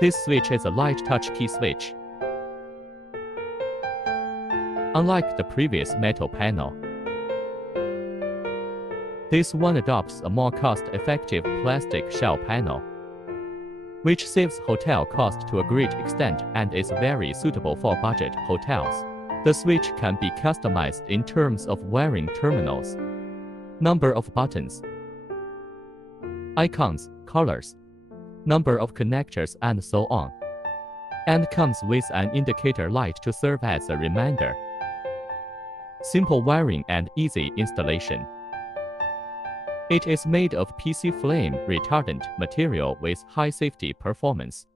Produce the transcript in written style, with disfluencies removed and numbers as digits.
This switch is a light touch key switch. Unlike the previous metal panel, this one adopts a more cost-effective plastic shell panel, which saves hotel cost to a great extent and is very suitable for budget hotels. The switch can be customized in terms of wiring terminals, number of buttons, icons, colors, number of connectors, and so on, and comes with an indicator light to serve as a reminder. Simple wiring and easy installation. It is made of PC flame retardant material with high safety performance.